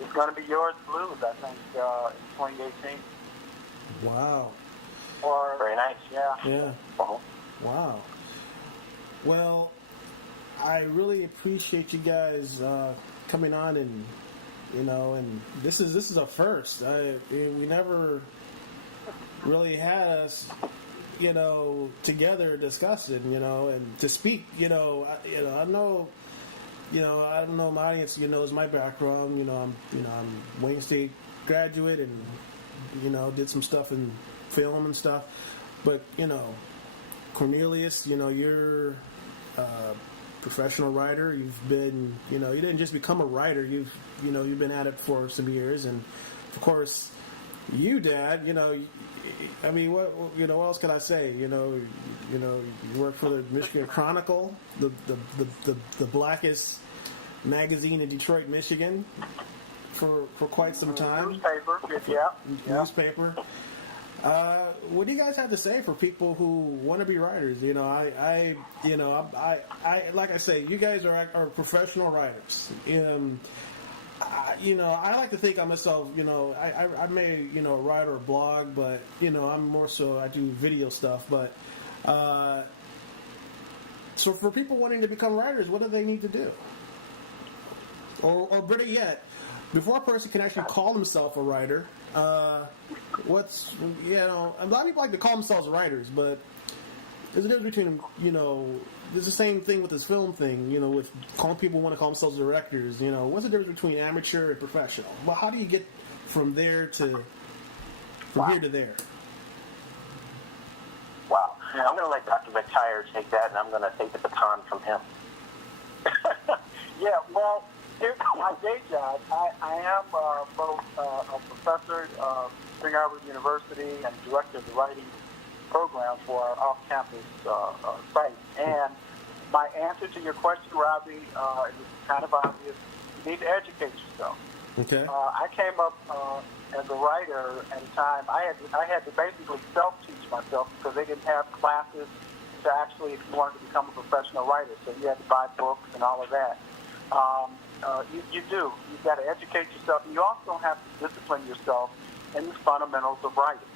it's going to be yours to lose, I think, in 2018. Wow. Or very nice. Yeah. Yeah. Uh-huh. Wow. Well, I really appreciate you guys coming on, and and this is a first. We never really had us, together discussing, and to speak. I know. I don't know. My audience, knows my background. I'm Wayne State graduate, and did some stuff in film and stuff. But Cornelius, you're a professional writer. You've been, you didn't just become a writer. You've been at it for some years, and of course, you, Dad. I mean, what else can I say? You work for the Michigan Chronicle, the blackest magazine in Detroit, Michigan, for quite some time. Newspaper, yeah. Newspaper. What do you guys have to say for people who want to be writers? I like I say, you guys are professional writers. I like to think of myself, I may, write or blog, but, I'm more so, I do video stuff, but, so for people wanting to become writers, what do they need to do? Or better yet, before a person can actually call himself a writer, a lot of people like to call themselves writers, but there's a difference between, there's the same thing with this film thing, with calling people who want to call themselves directors, what's the difference between amateur and professional? Well, how do you get from here to there? Wow. I'm going to let Dr. McTyre take that, and I'm going to take the baton from him. Yeah, well, here's my day job. I am both a professor at Spring Arbor University and director of the writing program for our off-campus site. And my answer to your question, Robbie, is kind of obvious. You need to educate yourself. Okay. I came up as a writer at a time. I had to basically self-teach myself because they didn't have classes to actually, if you wanted to become a professional writer. So you had to buy books and all of that. You do. You've got to educate yourself, and you also have to discipline yourself in the fundamentals of writing.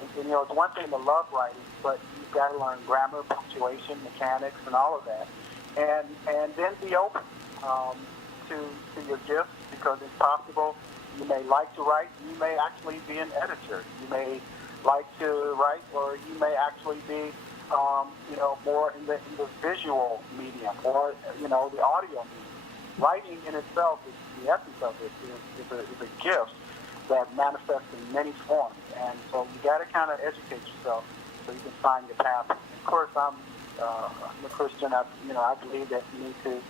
And, it's one thing to love writing, but you've got to learn grammar, punctuation, mechanics, and all of that. And then be open to your gifts, because it's possible you may like to write, you may actually be an editor. You may like to write, or you may actually be, more in the visual medium, or, the audio medium. Writing in itself, the essence of it, is a gift that manifests in many forms. And so you got to kind of educate yourself so you can find your path. Of course, I'm a Christian. I believe that you need to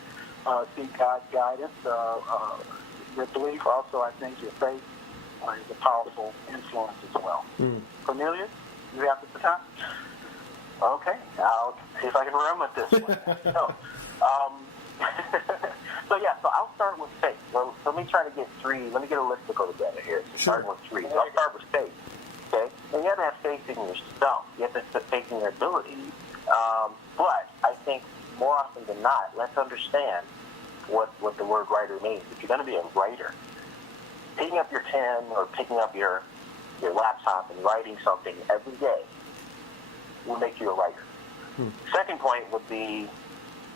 seek God's guidance. Your belief, also, I think your faith is a powerful influence as well. Cornelius, you have the baton? Okay, I'll see if I can run with this one. So I'll start with faith. So let me try to get three. Let me get a listicle together here. So Sure. Starting with three. So I'll start with faith. Okay? And you have to have faith in yourself. You have to have faith in your ability. But I think more often than not, let's understand what the word writer means. If you're going to be a writer, picking up your pen or picking up your laptop and writing something every day will make you a writer. Second point would be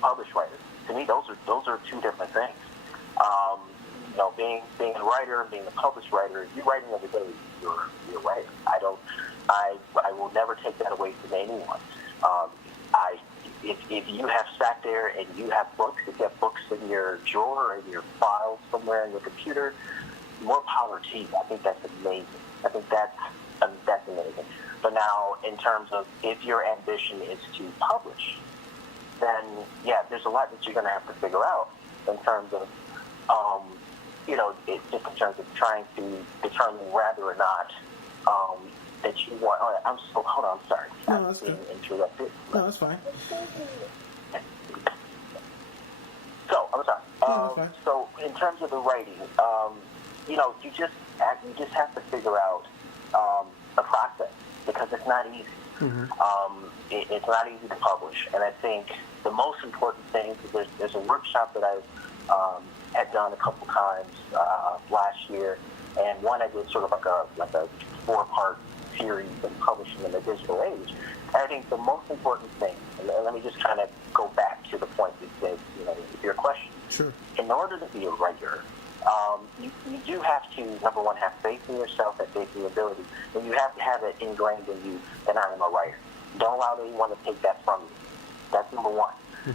published writers. To me, those are two different things. Being a writer and being a published writer, you're writing every day, you're a writer. I will never take that away from anyone. If you have sat there and you have books, if you have books in your drawer or in your files somewhere on your computer, more power to you. I think that's amazing. I think that's amazing. But now, in terms of if your ambition is to publish, then, there's a lot that you're going to have to figure out in terms of, just in terms of trying to determine whether or not that you want. Oh, hold on, I'm sorry. No, that's being good. interrupted. No, that's fine. So, I'm sorry. No, that's fine. So, in terms of the writing, you just have to figure out the process because it's not easy. Mm-hmm. It's not easy to publish, and I think the most important thing is there's a workshop that I had done a couple times last year, and one I did sort of like a 4-part series and publishing in the digital age. And I think the most important thing, and let me just kind of go back to the point that said, your question. Sure. In order to be a writer, you do have to, number one, have faith in yourself, have faith in your ability, and you have to have it ingrained in you that I am a writer. Don't allow anyone to take that from you. That's number one.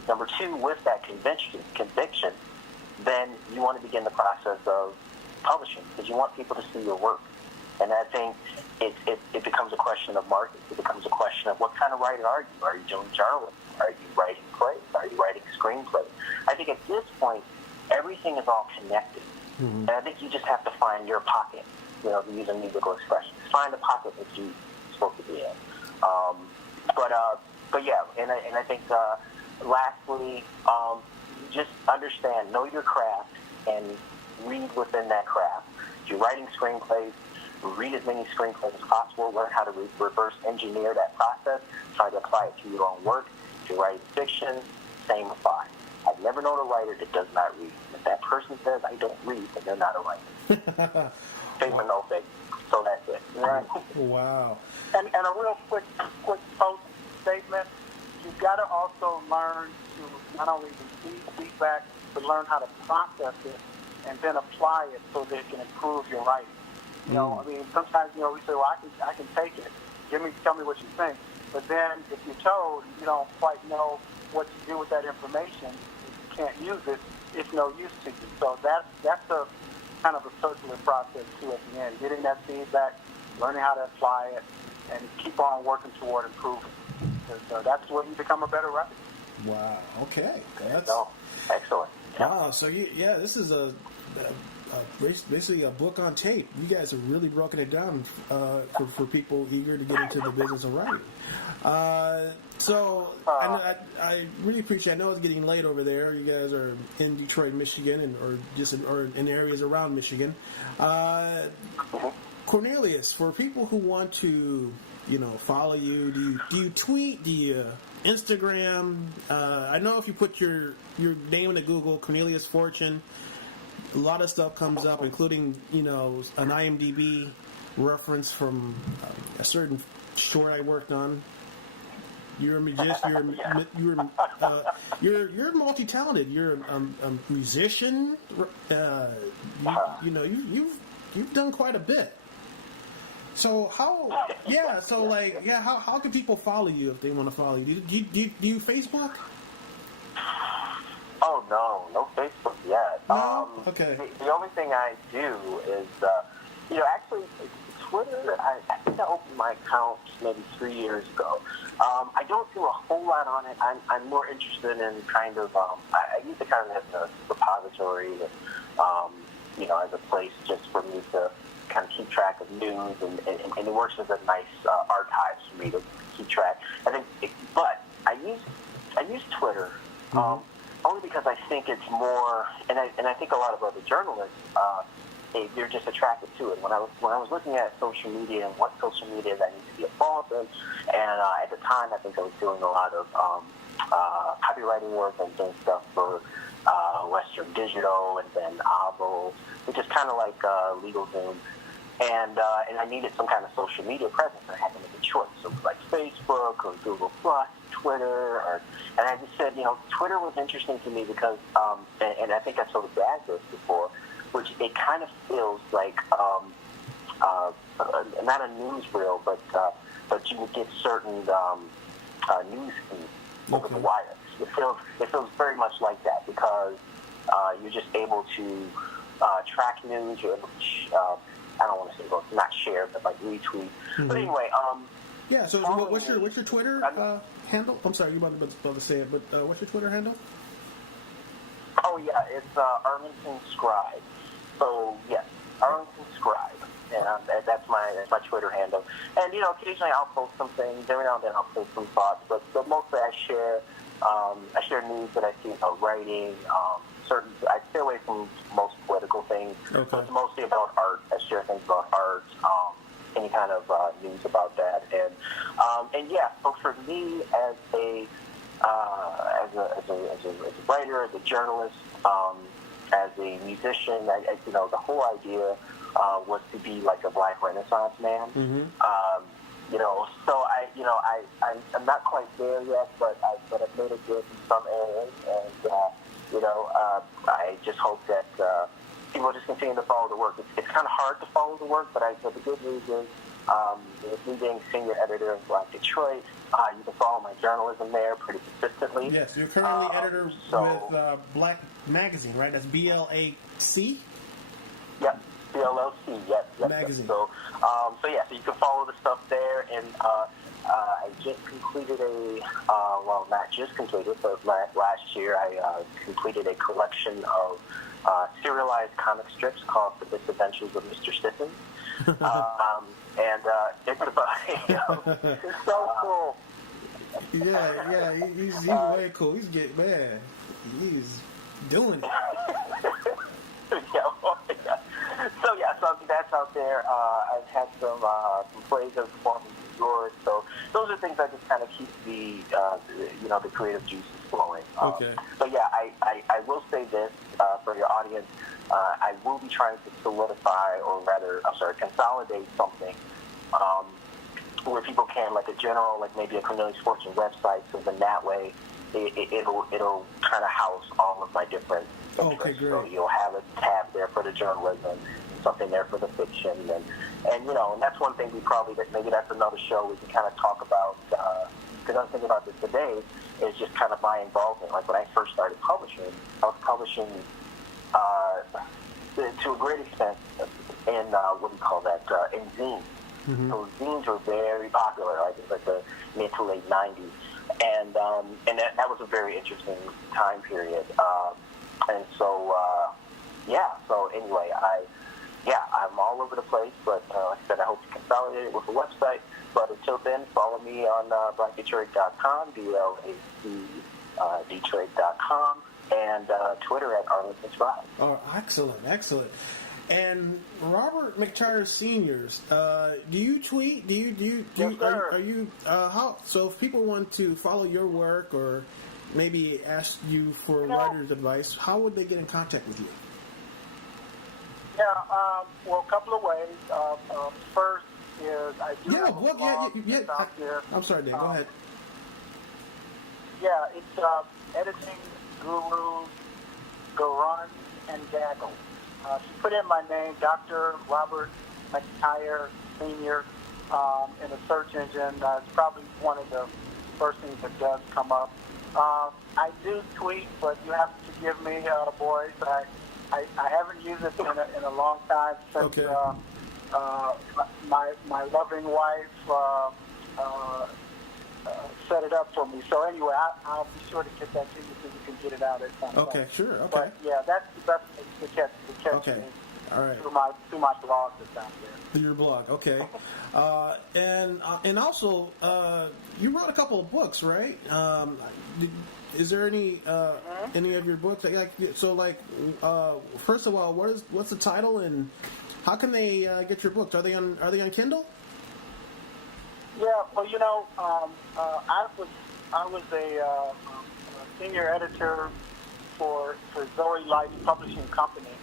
Number two, with that conviction, then you want to begin the process of publishing because you want people to see your work. And I think it becomes a question of market. It becomes a question of what kind of writer are you? Are you doing journalism? Are you writing plays? Are you writing screenplays? I think at this point, everything is all connected. Mm-hmm. And I think you just have to find your pocket, to use a musical expression. Find the pocket that you're supposed to be in. But yeah, and I think lastly, just understand, know your craft, and read within that craft. If you're writing screenplays, read as many screenplays as possible. Learn how to reverse engineer that process. Try to apply it to your own work. If you're writing fiction, same applies. I've never known a writer that does not read. If that person says, I don't read, then they're not a writer. Fake or no fake. So that's it. Right? Wow. And a real quick post statement. You've got to also learn to not only receive feedback, but learn how to process it and then apply it so that it can improve your writing. Sometimes, we say, well, I can take it. Tell me what you think. But then if you're told you don't quite know what to do with that information, you can't use it, it's no use to you. So that's a kind of a circular process too at the end. Getting that feedback, learning how to apply it, and keep on working toward improving. Because that's when you become a better writer. Wow. Okay. That's excellent. Wow. So this is basically a book on tape. You guys have really broken it down for people eager to get into the business of writing. I really appreciate. I know it's getting late over there. You guys are in Detroit, Michigan, or in areas around Michigan. Cornelius, for people who want to, follow you, do you tweet? Do you Instagram? I know if you put your name into Google, Cornelius Fortune, a lot of stuff comes up, including an IMDb reference from a certain short I worked on. You're a magician. You're multi-talented. You're a musician. You've done quite a bit. So how can people follow you if they want to follow you? Do you Facebook? Oh, no Facebook yet. No? Okay. The only thing I do is, actually, Twitter, I think I opened my account maybe 3 years ago. I don't do a whole lot on it. I'm more interested in kind of, I use it kind of as a repository, as a place just for me to kind of keep track of news, and it works as a nice archive for me to keep track. But I use Twitter, only because I think it's more, and I think a lot of other journalists, they're just attracted to it. When I was looking at social media and what social media I need to be involved in, and at the time I think I was doing a lot of copywriting work and doing stuff for Western Digital and then Avo, which is kind of like LegalZoom. And I needed some kind of social media presence. I had to make a choice. So it was like Facebook or Google Plus, Twitter, and I just said, Twitter was interesting to me because, and I think I told Dad this before, which it kind of feels like not a newsreel, but you would get certain news feeds over the wire. It feels very much like that because you're just able to track news. You're able to I don't want to say not share, but like retweet. Mm-hmm. But anyway, So what's your Twitter handle? I'm sorry, you might be about to say it, but what's your Twitter handle? Oh yeah, it's Arlington Scribe. So yes, Arlington Scribe. That's my Twitter handle. And occasionally I'll post some things. Every now and then I'll post some thoughts, but mostly I share news that I see about writing. I stay away from most political things. Okay. So it's mostly about art. I share things about art. Any kind of news about that, and yeah. So for me, as a writer, as a journalist, as a musician, the whole idea was to be like a Black Renaissance man. Mm-hmm. So I'm not quite there yet, but I've made it good in some areas, and I just hope that people just continue to follow the work. It's kind of hard to follow the work, but the good news is, with me being senior editor of Black Detroit, you can follow my journalism there pretty consistently. Yes, you're currently editor with Black Magazine, right? That's BLAC? Yep, BLLC, yes. Magazine. So you can follow the stuff there, and I just completed not just completed, but last year I completed a collection of serialized comic strips called The Misadventures of Mr. Stiffens. It's about, it's so cool. Yeah, he's way cool. He's doing it. So that's out there. I've had some plays and performances of yours. So those are things that just kind of keep the creative juices flowing. Okay. But yeah, I will say this for your audience. I will be trying to consolidate something where people can, like a general, like maybe a Cornelius Fortune website, so then that way it'll kind of house all of my different interests. Okay, great. So you'll have a tab there for the journalism, something there for the fiction, and that's one thing maybe that's another show we can kind of talk about, because I was thinking about this today, is just kind of my involvement. Like when I first started publishing, I was publishing to a great extent in in zines. Mm-hmm. So zines were very popular, like the mid to late 90s, and that was a very interesting time period. So anyway, I'm all over the place, but like I said, I hope to consolidate it with a website. But until then, follow me on blackdetroit.com, BLAC Detroit.com, and Twitter at R.McTyre-Jr. Oh, excellent. And Robert McTyre-Jr. Do you tweet? Yes, sir. Are you how? So if people want to follow your work or maybe ask you for writer's advice, how would they get in contact with you? Yeah, well, a couple of ways. First is I do have a blog that's out there. I'm sorry, Dave. Go ahead. Yeah, it's Editing Gurus Garun and Gaggle. If you put in my name, Dr. Robert McTyre Sr., in a search engine, it's probably one of the first things that does come up. I do tweet, but you have to forgive me, boys. I haven't used it in a long time since my loving wife set it up for me. So anyway, I'll be sure to get that to you so you can get it out at some point. Okay, sure. Okay. But yeah, that's the best way to catch Okay. me. All right. Through my blog that's out there. Through your blog, okay. And also, you wrote a couple of books, right? Is there any of your books first of all, what's the title and how can they get your books? Are they on Kindle? Yeah, well, I was a senior editor for Zoe Life Publishing Company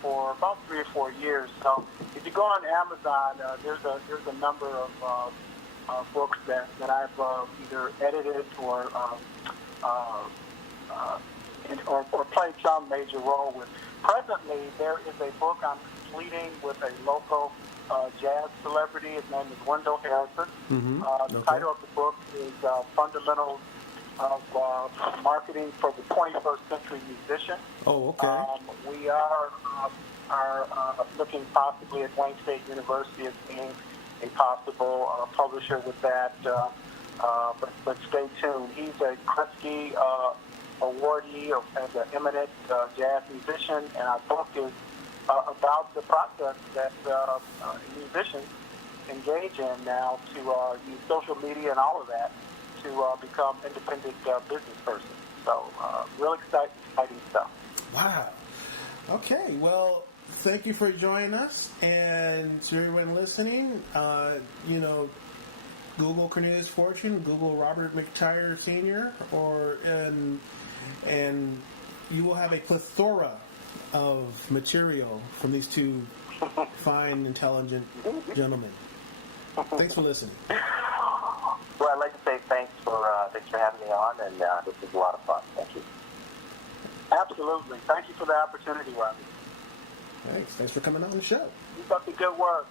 for about 3 or 4 years. So if you go on Amazon, there's a number of books that I've either edited or played some major role with. Presently, there is a book I'm completing with a local jazz celebrity. His name is Wendell Harrison. Mm-hmm. The title of the book is Fundamentals of Marketing for the 21st Century Musician. Oh, okay. We are looking possibly at Wayne State University as being a possible publisher with that. But stay tuned. He's a Kresge awardee as an eminent jazz musician, and our book is about the process that musicians engage in now to use social media and all of that to become independent business persons. So, real exciting stuff. Wow. Okay, well, thank you for joining us, and to everyone listening, Google Cornelius Fortune, Google Robert McTyre-Jr., and you will have a plethora of material from these two fine, intelligent gentlemen. Thanks for listening. Well, I'd like to say thanks for having me on, and this was a lot of fun. Thank you. Absolutely. Thank you for the opportunity, Robbie. Thanks for coming on the show. Keep up the good work.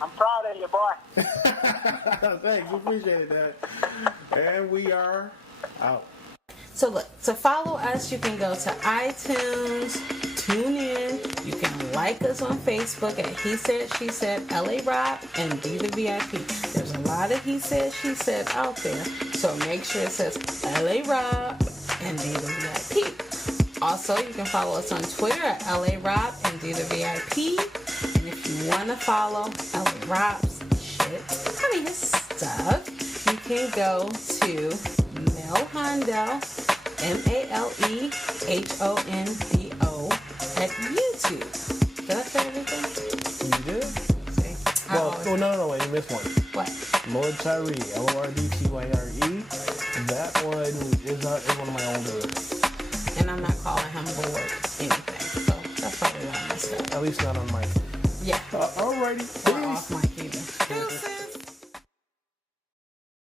I'm proud of you, boy. Thanks, appreciate that. And we are out. So look, to follow us, you can go to iTunes, tune in. You can like us on Facebook at He Said, She Said, LA Rob, and Be the VIP. There's a lot of He Said, She Said out there. So make sure it says LA Rob and Be the VIP. Also, you can follow us on Twitter at LA Rob and Be the VIP. And if you want to follow LA Rob's his stuff, you can go to Mel Hondo, MALEHONDO at YouTube. Did I say everything? You did? See? No, wait, you missed one. What? Lord Tyree, LORDTYRE. That one is one of my older. And I'm not calling him Lord anything, so that's probably why I messed up. At least not on mic. Yeah. Alrighty. Or off mic either.